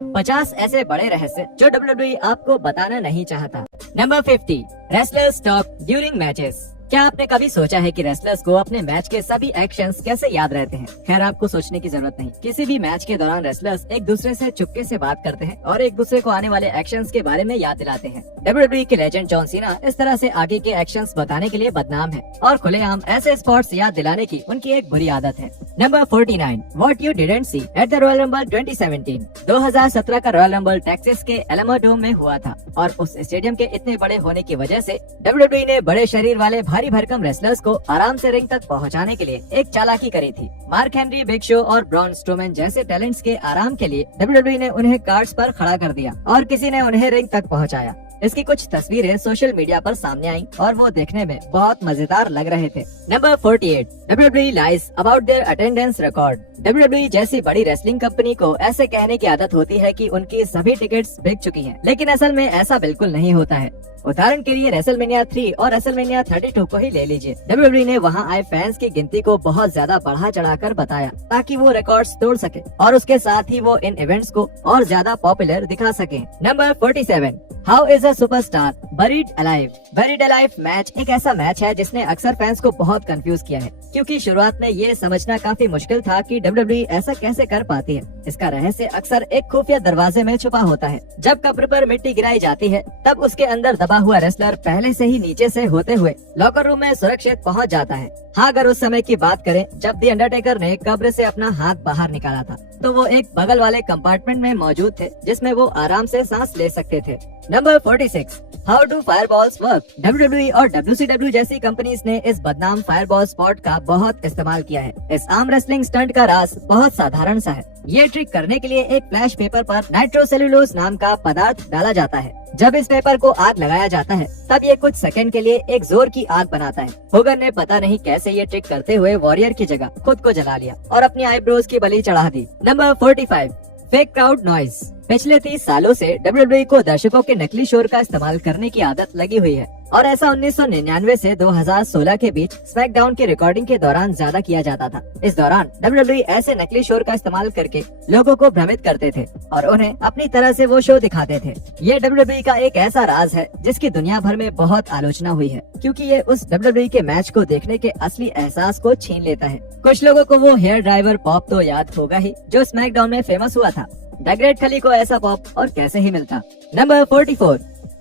50 ऐसे बड़े रहस्य जो WWE आपको बताना नहीं चाहता। Number 50, wrestlers talk during matches. क्या आपने कभी सोचा है कि रेसलर्स को अपने मैच के सभी एक्शंस कैसे याद रहते हैं? खैर, आपको सोचने की जरूरत नहीं। किसी भी मैच के दौरान रेसलर्स एक दूसरे से चुपके से बात करते हैं और एक दूसरे को आने वाले एक्शंस के बारे में याद दिलाते हैं। WWE के लेजेंड जॉन सीना इस तरह से आगे के एक्शंस बताने के लिए बदनाम है और खुलेआम ऐसे स्पॉट्स याद दिलाने की उनकी एक बुरी आदत है। Number 49, what you didn't see at the royal rumble 2017। 2017 का रॉयल रंबल टेक्सास के एलामो डोम में हुआ था और उस स्टेडियम के इतने बड़े होने की वजह से WWE ने बड़े शरीर वाले भारी भरकम रेसलर्स को आराम से रिंग तक पहुंचाने के लिए एक चालाकी करी थी। मार्क हेनरी, बिग शो और ब्रॉन स्ट्रोमैन जैसे टैलेंट्स के आराम के लिए WWE ने उन्हें कार्ड्स पर खड़ा कर दिया और किसी ने उन्हें रिंग तक पहुंचाया। इसकी कुछ तस्वीरें सोशल मीडिया पर सामने आईं और वो देखने में बहुत मजेदार लग रहे थे। Number 48, WWE lies about their attendance record। WWE जैसी बड़ी रेसलिंग कंपनी को ऐसे कहने की आदत होती है कि उनकी सभी टिकट्स बिक चुकी हैं, लेकिन असल में ऐसा बिल्कुल नहीं होता है। उदाहरण के लिए रेसलमेनिया 3 और रेसलमेनिया 32 को ही ले लीजिए। WWE ने वहां आए फैंस की गिनती को बहुत ज्यादा बढ़ा चढ़ाकर बताया ताकि वो रिकॉर्ड्स तोड़ सके और उसके साथ ही वो इन इवेंट्स को और ज्यादा पॉपुलर दिखा सके। Number 47, how is a superstar buried alive. Buried alive match एक ऐसा मैच है जिसने अक्सर फैंस को बहुत कंफ्यूज किया है, क्योंकि शुरुआत में ये समझना काफी मुश्किल था कि WWE ऐसा कैसे कर पाती है। इसका रहस्य अक्सर एक खुफिया दरवाजे में छुपा होता है। जब कब्र पर मिट्टी गिराई जाती है तब उसके अंदर दबा हुआ रेसलर पहले से ही नीचे से होते हुए लॉकर रूम में सुरक्षित पहुंच जाता है। हाँ, अगर उस समय की बात करें जब द अंडरटेकर ने कब्र से अपना हाथ बाहर निकाला था तो वो एक बगल वाले कंपार्टमेंट में मौजूद थे जिसमें वो आराम से सांस ले सकते थे। Number 46, how do fireballs work. WWE और WCW जैसी कंपनीज ने इस बदनाम फायरबॉल स्पॉट का बहुत इस्तेमाल किया है। इस आर्म रेसलिंग स्टंट का राज बहुत साधारण सा है। ये ट्रिक करने के लिए एक फ्लैश पेपर पर नाइट्रोसेल्यूलोज नाम का पदार्थ डाला जाता है। जब इस पेपर को आग लगाया जाता है तब ये कुछ सेकंड के लिए एक जोर की आग बनाता है। होगन ने पता नहीं कैसे ये ट्रिक करते हुए वॉरियर की जगह खुद को जला लिया और अपनी आईब्रोज की बलि चढ़ा दी। Number 45, fake crowd noise. पिछले 30 सालों से WWE को दर्शकों के नकली शोर का इस्तेमाल करने की आदत लगी हुई है और ऐसा 1999 से 2016 के बीच स्मैकडाउन की रिकॉर्डिंग के दौरान ज्यादा किया जाता था। इस दौरान WWE ऐसे नकली शोर का इस्तेमाल करके लोगों को भ्रमित करते थे और उन्हें अपनी तरह से वो शो दिखाते थे। ये WWE का एक ऐसा राज है जिसकी दुनिया भर में बहुत आलोचना हुई है, क्योंकि ये उस WWE के मैच को देखने के असली एहसास को छीन लेता है। कुछ लोगों को वो हेयर ड्राइवर पॉप तो याद होगा ही जो स्मैकडाउन में फेमस हुआ था। द ग्रेट खली को ऐसा पॉप और कैसे ही मिलता। Number 44,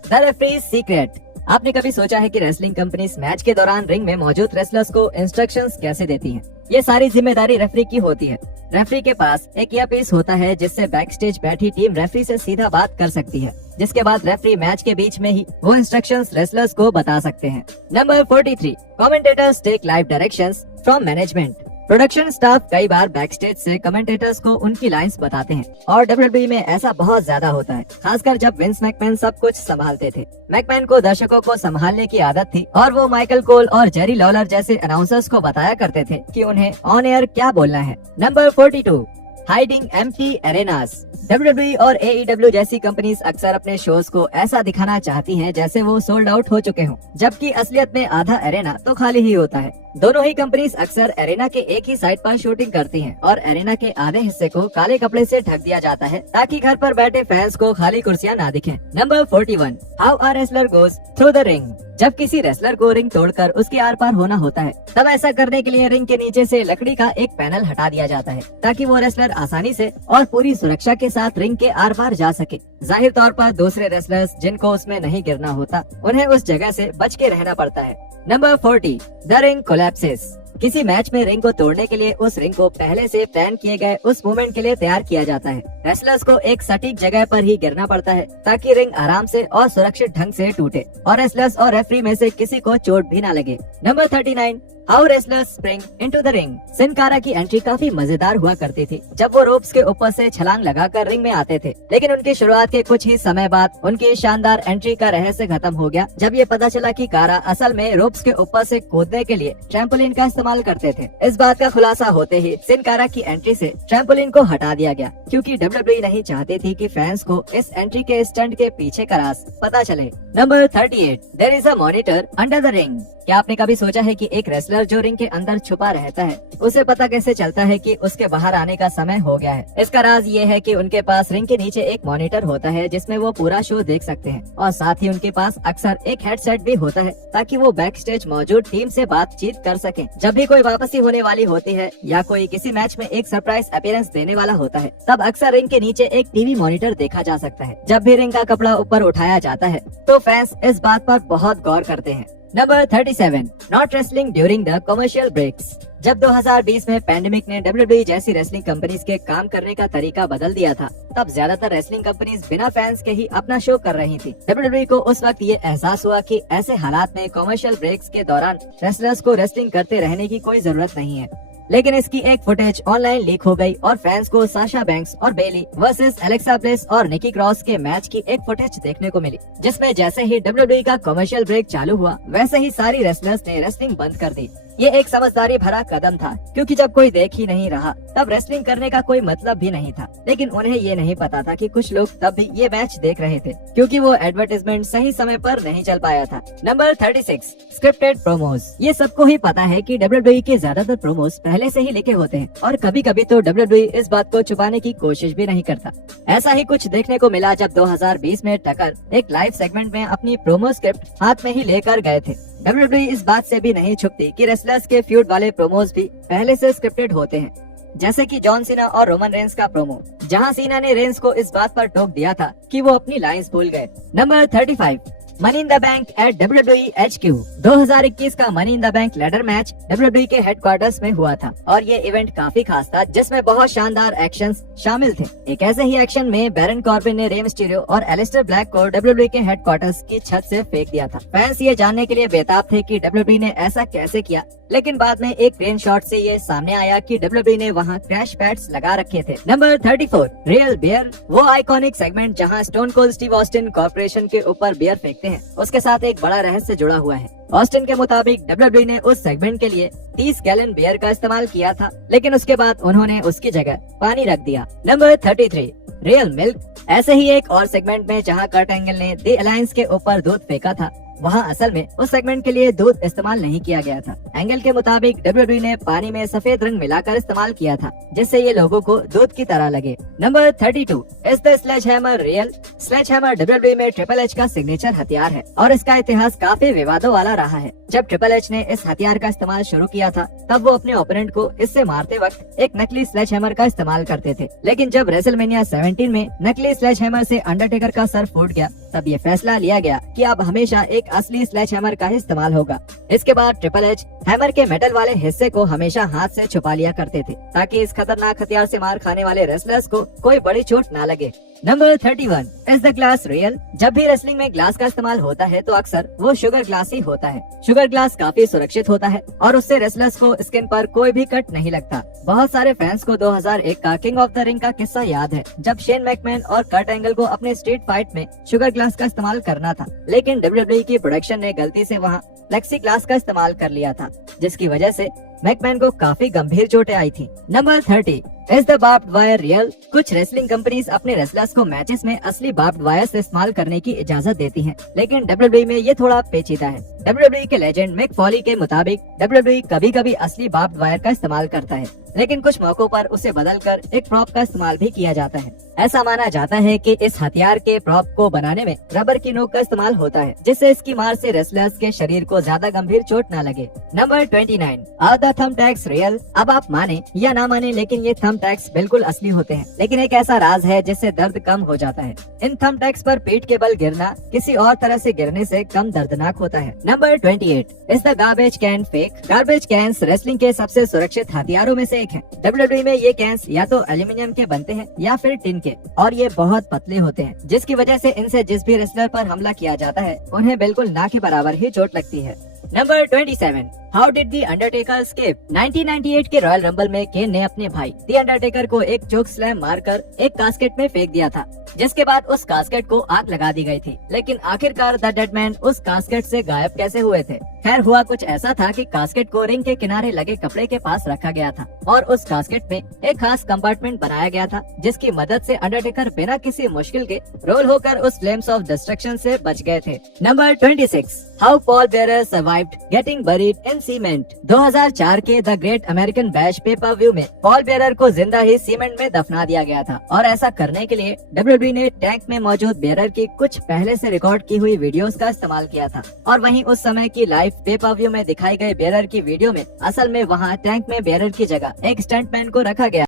the referees secret. आपने कभी सोचा है कि रेसलिंग कंपनीज मैच के दौरान रिंग में मौजूद रेसलर्स को इंस्ट्रक्शंस कैसे देती हैं? ये सारी जिम्मेदारी रेफरी की होती है। रेफरी के पास एक ईयरपीस होता है जिससे बैक स्टेज बैठी टीम रेफरी से सीधा बात कर सकती है, जिसके बाद रेफरी मैच के बीच में ही वो इंस्ट्रक्शंस रेसलर्स को बता सकते हैं। Number 43, commentators take live directions from management. Production staff कई बार बैक स्टेज से कमेंटेटर्स को उनकी लाइंस बताते हैं और WWE में ऐसा बहुत ज्यादा होता है, खासकर जब विंस मैकमैन सब कुछ संभालते थे। मैकमैन को दर्शकों को संभालने की आदत थी और वो माइकल कोल और जेरी लॉलर जैसे अनाउंसर्स को बताया करते थे कि उन्हें ऑन एयर क्या बोलना है। Number 42, hiding empty arenas. WWE और AEW जैसी कंपनीज अक्सर अपने शोज को ऐसा दिखाना चाहती हैं जैसे वो सोल्ड आउट हो चुके हों, जबकि असलियत में आधा एरेना तो खाली ही होता है। दोनों ही कंपनीज अक्सर एरेना के एक ही साइड पर शूटिंग करती हैं और एरेना के आधे हिस्से को काले कपड़े से ढक दिया जाता है ताकि घर पर बैठे फैंस को खाली कुर्सियां ना दिखें। Number 41, how a wrestler goes through the ring. जब किसी रेसलर को रिंग तोड़कर उसके आर पार होना होता है तब ऐसा करने के लिए रिंग के नीचे से लकड़ी का एक पैनल हटा दिया जाता है ताकि वो रेसलर आसानी से और पूरी सुरक्षा के साथ रिंग के आर पार जा सके। जाहिर तौर पर दूसरे रेसलर्स जिनको उसमें नहीं गिरना होता उन्हें उस जगह से बच के रहना पड़ता है। Number 40, the ring collapses. किसी मैच में रिंग को तोड़ने के लिए उस रिंग को पहले से प्लान किए गए उस मूवमेंट के लिए तैयार किया जाता है। रेसलर्स को एक सटीक जगह पर ही गिरना पड़ता है ताकि रिंग आराम से और सुरक्षित ढंग से टूटे और रेसलर्स और रेफरी में से किसी को चोट भी ना लगे। Number 39, how wrestlers spring into the ring. Sin Cara की एंट्री काफी मजेदार हुआ करती थी जब वो रोप्स के ऊपर से छलांग लगाकर रिंग में आते थे, लेकिन उनकी शुरुआत के कुछ ही समय बाद उनकी शानदार एंट्री का रहस्य खत्म हो गया जब ये पता चला कि कारा असल में रोप्स के ऊपर से कूदने के लिए ट्रैम्पोलिन का इस्तेमाल करते थे। इस बात का खुलासा होते ही सिन कारा की एंट्री से ट्रैम्पोलिन को हटा दिया गया, क्योंकि WWE नहीं चाहती थी कि फैंस को इस एंट्री के स्टंट के पीछे का राज पता चले। Number 38, there is a monitor under the ring. क्या आपने कभी सोचा है कि एक रेसलर जो रिंग के अंदर छुपा रहता है, उसे पता कैसे चलता है कि उसके बाहर आने का समय हो गया है? इसका राज ये है कि उनके पास रिंग के नीचे एक मॉनिटर होता है जिसमें वो पूरा शो देख सकते हैं, और साथ ही उनके पास अक्सर एक हेडसेट भी होता है ताकि वो बैक स्टेज मौजूद टीम से बातचीत कर सकें। जब भी कोई वापसी होने वाली होती है या कोई किसी मैच में एक सरप्राइज अपीयरेंस देने वाला होता है, तब अक्सर रिंग के नीचे एक टीवी मॉनिटर देखा जा सकता है। जब भी रिंग का कपड़ा ऊपर उठाया जाता है तो फैंस इस बात पर बहुत गौर करते हैं। Number 37, not wrestling during the commercial breaks. जब 2020 में पैंडेमिक ने WWE जैसी रेसलिंग कंपनीज के काम करने का तरीका बदल दिया था, तब ज्यादातर रेसलिंग कंपनीज बिना फैंस के ही अपना शो कर रही थी। WWE को उस वक्त ये एहसास हुआ कि ऐसे हालात में कमर्शियल ब्रेक्स के दौरान रेसलर्स को रेसलिंग करते रहने की कोई जरूरत नहीं है। लेकिन इसकी एक फुटेज ऑनलाइन लीक हो गई और फैंस को साशा बैंक्स और बेली वर्सेस एलेक्सा ब्लेस और निकी क्रॉस के मैच की एक फुटेज देखने को मिली, जिसमें जैसे ही WWE का कमर्शियल ब्रेक चालू हुआ वैसे ही सारी रेसलर्स ने रेसलिंग बंद कर दी। ये एक समझदारी भरा कदम था, क्योंकि जब कोई देख ही नहीं रहा तब रेसलिंग करने का कोई मतलब भी नहीं था। लेकिन उन्हें ये नहीं पता था कि कुछ लोग तब भी ये मैच देख रहे थे, क्योंकि वो एडवर्टाइजमेंट सही समय पर नहीं चल पाया था। Number 36, scripted promos. ये सबको ही पता है कि WWE के ज्यादातर प्रोमोज पहले से ही लिखे होते हैं, और कभी कभी तो WWE इस बात को छुपाने की कोशिश भी नहीं करता। ऐसा ही कुछ देखने को मिला जब 2020 में टकर एक लाइव सेगमेंट में अपनी प्रोमो स्क्रिप्ट हाथ में ही लेकर गए थे। WWE इस बात से भी नहीं छुपती कि रेसलर्स के फ्यूड वाले प्रोमोज भी पहले से स्क्रिप्टेड होते हैं, जैसे कि जॉन सीना और रोमन रेंस का प्रोमो, जहां सीना ने रेंस को इस बात पर टोक दिया था कि वो अपनी लाइंस भूल गए। Number 35, money in the bank at WWE HQ। 2021 का money in the bank ladder match WWE के हेडक्वार्टर्स में हुआ था, और ये इवेंट काफी खास था जिसमें बहुत शानदार एक्शंस शामिल थे। एक ऐसे ही एक्शन में बैरन कॉर्बिन ने रे मिस्टीरियो और एलिस्टर ब्लैक को WWE के हेडक्वार्टर्स की छत से फेंक दिया था। फैंस ये जानने के लिए बेताब थे कि WWE ने ऐसा कैसे किया, लेकिन बाद में एक क्रेन शॉट से ये सामने आया कि WWE ने वहाँ क्रैश पैड्स लगा रखे थे। Number 34, real beer. वो आइकॉनिक सेगमेंट जहाँ Stone Cold Steve Austin Corporation के ऊपर बियर फेंकते हैं, उसके साथ एक बड़ा रहस्य जुड़ा हुआ है। ऑस्टिन के मुताबिक WWE ने उस सेगमेंट के लिए 30 गैलन बियर का इस्तेमाल किया था, लेकिन उसके बाद उन्होंने उसकी जगह पानी रख दिया। Number 33, real milk. ऐसे ही एक और सेगमेंट में जहां कर्ट एंगल ने दी अलायंस के ऊपर दूध फेंका था, वहां असल में उस सेगमेंट के लिए दूध इस्तेमाल नहीं किया गया था। एंगल के मुताबिक WWE ने पानी में सफेद रंग मिलाकर इस्तेमाल किया था, जिससे ये लोगों को दूध की तरह लगे। Number 32, is the sledge hammer real. Sledge hammer WWE में ट्रिपल एच का सिग्नेचर हथियार है, और इसका इतिहास काफी विवादों वाला रहा है। जब ट्रिपल एच ने इस हथियार का इस्तेमाल शुरू किया था, तब वो अपने ओपोनेंट को इससे मारते वक्त एक नकली स्लेज हैमर का इस्तेमाल करते थे। लेकिन जब रेसलमेनिया 17 में नकली स्लेज हैमर से अंडरटेकर का सर फूट गया, तब ये फैसला लिया गया कि अब हमेशा एक असली स्लेज हैमर का ही इस्तेमाल होगा। इसके बाद ट्रिपल एच हैमर के मेटल वाले हिस्से को हमेशा हाथ से छुपा लिया करते थे, ताकि इस खतरनाक हथियार से मार खाने वाले रेसलर्स को कोई बड़ी चोट ना लगे। Number 31, is the glass real. जब भी रेसलिंग में ग्लास का इस्तेमाल होता है तो अक्सर वो शुगर ग्लास ही होता है। शुगर ग्लास काफी सुरक्षित होता है और उससे रेसलर्स को स्किन पर कोई भी कट नहीं लगता। बहुत सारे फैंस को 2001 का किंग ऑफ द रिंग का किस्सा याद है, जब शेन मैकमैन और कर्ट एंगल को अपने स्ट्रीट फाइट में शुगर ग्लास का इस्तेमाल करना था, लेकिन WWE की प्रोडक्शन ने गलती से वहाँ प्लेक्सी ग्लास का इस्तेमाल कर लिया था, जिसकी वजह से मैकमैन को काफी गंभीर चोटें आई थी। Number 30, is the barbed wire real. कुछ रेसलिंग कंपनीज अपने रेसलर्स को मैचेस में असली बार्ब्ड वायर से इस्तेमाल करने की इजाजत देती हैं, लेकिन WWE में ये थोड़ा पेचीदा है। WWE के लेजेंड मिक फॉली के मुताबिक WWE कभी कभी असली बार्ब्ड वायर का इस्तेमाल करता है, लेकिन कुछ मौकों पर उसे बदलकर एक प्रॉप का इस्तेमाल भी किया जाता है। ऐसा माना जाता है कि इस हथियार के प्रॉप को बनाने में रबर की नोक का इस्तेमाल होता है, जिससे इसकी मार से रेसलर्स के शरीर को ज्यादा गंभीर चोट न लगे। Number 29, are the thumb tacks real. अब आप माने या ना माने, लेकिन ये थंब टैग्स बिल्कुल असली होते हैं, लेकिन एक ऐसा राज है जिससे दर्द कम हो जाता है। इन थंब टैग्स पर पीठ के बल गिरना किसी और तरह से गिरने से कम दर्दनाक होता है। Number 28, is the garbage can fake. Garbage cans wrestling के सबसे सुरक्षित हथियारों में से एक है। WWE में ये कैंस या तो एल्यूमिनियम के बनते हैं या फिर टिन के, और ये बहुत पतले होते हैं, जिसकी वजह से इनसे जिस भी रेसलर पर हमला किया जाता है उन्हें बिल्कुल ना के बराबर ही चोट लगती है। Number 27, how did the Undertaker escape. 1998 के रॉयल रंबल में केन ने अपने भाई दी अंडरटेकर को एक चोक स्लैम मारकर एक कास्केट में फेंक दिया था। जिसके बाद उस कास्केट को आग लगा दी गई थी। लेकिन आखिरकार द डेड मैन उस कास्केट से गायब कैसे हुए थे? खैर हुआ कुछ ऐसा था कि कास्केट को रिंग के किनारे लगे कपड़े के पास रखा गया था और उस कास्केट में एक खास कंपार्टमेंट बनाया गया था, जिसकी मदद से अंडरटेकर बिना किसी मुश्किल के रोल होकर उस फ्लेम्स ऑफ डिस्ट्रक्शन से बच गए थे। Number 26, how Paul bearer survived getting buried in cement. 2004 के the great American bash pay per view में पॉल बेयरर को जिंदा ही सीमेंट में दफना दिया गया था और ऐसा करने के लिए WWE ने टैंक में मौजूद बेयरर की कुछ पहले से रिकॉर्ड की हुई वीडियोस का इस्तेमाल किया था और वहीं उस समय की लाइव पेपर व्यू में दिखाई गई बेयरर की वीडियो में असल में वहां टैंक में बेयरर की जगह एक स्टंटमैन को रखा गया।